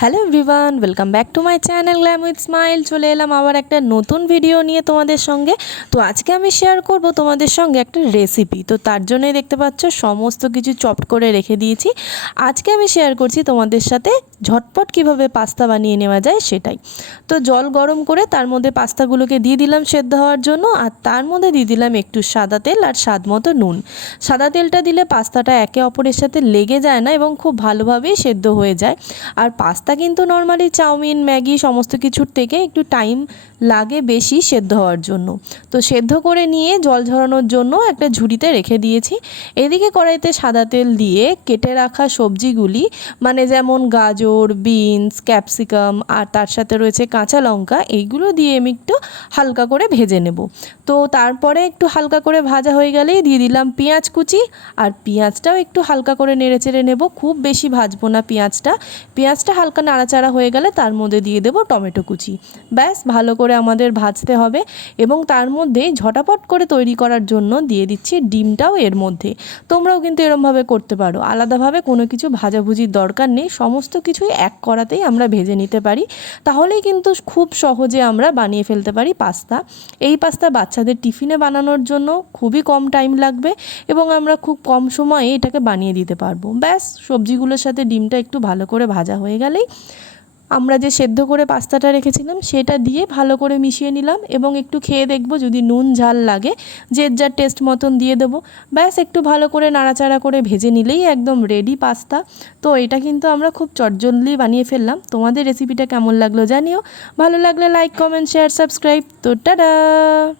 Hello everyone welcome back to my channel glam with smile চলে এলাম আবার একটা নতুন ভিডিও নিয়ে তোমাদের সঙ্গে। তো আজকে আমি শেয়ার করব তোমাদের সঙ্গে একটা রেসিপি তো তার জন্যই দেখতে পাচ্ছ, সমস্ত কিছু চপ করে রেখে দিয়েছি। আজকে আমি শেয়ার করছি তোমাদের সাথে ঝটপট কীভাবে পাস্তা বানিয়ে নেওয়া যায় সেটাই। তো জল গরম করে তার মধ্যে পাস্তাগুলোকে দিয়ে দিলাম সেদ্ধ হওয়ার জন্য আর তার মধ্যে দিয়ে দিলাম একটু সাদা তেল আর স্বাদ মতো নুন। সাদা তেলটা দিলে পাস্তাটা একে অপরের সাথে লেগে যায় না এবং খুব ভালোভাবেই সেদ্ধ হয়ে যায়। আর পাস্তা কিন্তু নর্মালি চাউমিন, ম্যাগি সমস্ত কিছুর থেকে একটু টাইম লাগে বেশি সেদ্ধ হওয়ার জন্য। তো সেদ্ধ করে নিয়ে জল ঝরানোর জন্য একটা ঝুড়িতে রেখে দিয়েছি। এদিকে কড়াইতে সাদা তেল দিয়ে কেটে রাখা সবজিগুলি মানে যেমন গাজর বিনস, ক্যাপসিকাম আর তার সাথে রয়েছে কাঁচা লঙ্কা, এইগুলো দিয়ে আমি একটু হালকা করে ভেজে নেব। তো তারপরে একটু হালকা করে ভাজা হয়ে গেলেই দিয়ে দিলাম পেঁয়াজ কুচি আর পেঁয়াজটাও একটু হালকা করে নেড়ে চেড়ে নেব, খুব বেশি ভাজবো না পেঁয়াজটা। পেঁয়াজটা হালকা নাড়াচাড়া হয়ে গেলে তার মধ্যে দিয়ে দেবো টমেটো কুচি। ব্যাস, ভালো করে আমাদের ভাজতে হবে এবং তার মধ্যে ঝটাপট করে তৈরি করার জন্য দিয়ে দিচ্ছি ডিমটাও এর মধ্যে। তোমরাও কিন্তু এরমভাবে করতে পারো। আলাদাভাবে কোনো কিছু ভাজাভুজির দরকার নেই, সমস্ত কিছুই এক করাতেই আমরা ভেজে নিতে পারি। তাহলেই কিন্তু খুব সহজে আমরা বানিয়ে ফেলতে পারি পাস্তা। এই পাস্তা বাচ্চাদের টিফিনে বানানোর জন্য খুবই কম টাইম লাগবে এবং আমরা খুব কম সময়ে এটাকে বানিয়ে দিতে পারব। ব্যাস, সবজিগুলোর সাথে ডিমটা একটু ভালো করে ভাজা হয়ে গেলেই আমরা যে সেদ্ধ করে পাস্তাটা রেখেছিলাম, সেটা দিয়ে ভালো করে মিশিয়ে নিলাম এবং একটু খেয়ে দেখব যদি নুন, ঝাল লাগে, যে যার টেস্ট মতন দিয়ে দেবো। ব্যাস, একটু ভালো করে নাড়াচাড়া করে ভেজে নিলেই একদম রেডি পাস্তা। তো এটা কিন্তু আমরা খুব চটজলদি বানিয়ে ফেললাম। তোমাদের রেসিপিটা কেমন লাগল জানিও। ভালো লাগলে লাইক কমেন্ট শেয়ার সাবস্ক্রাইব তো টাটা!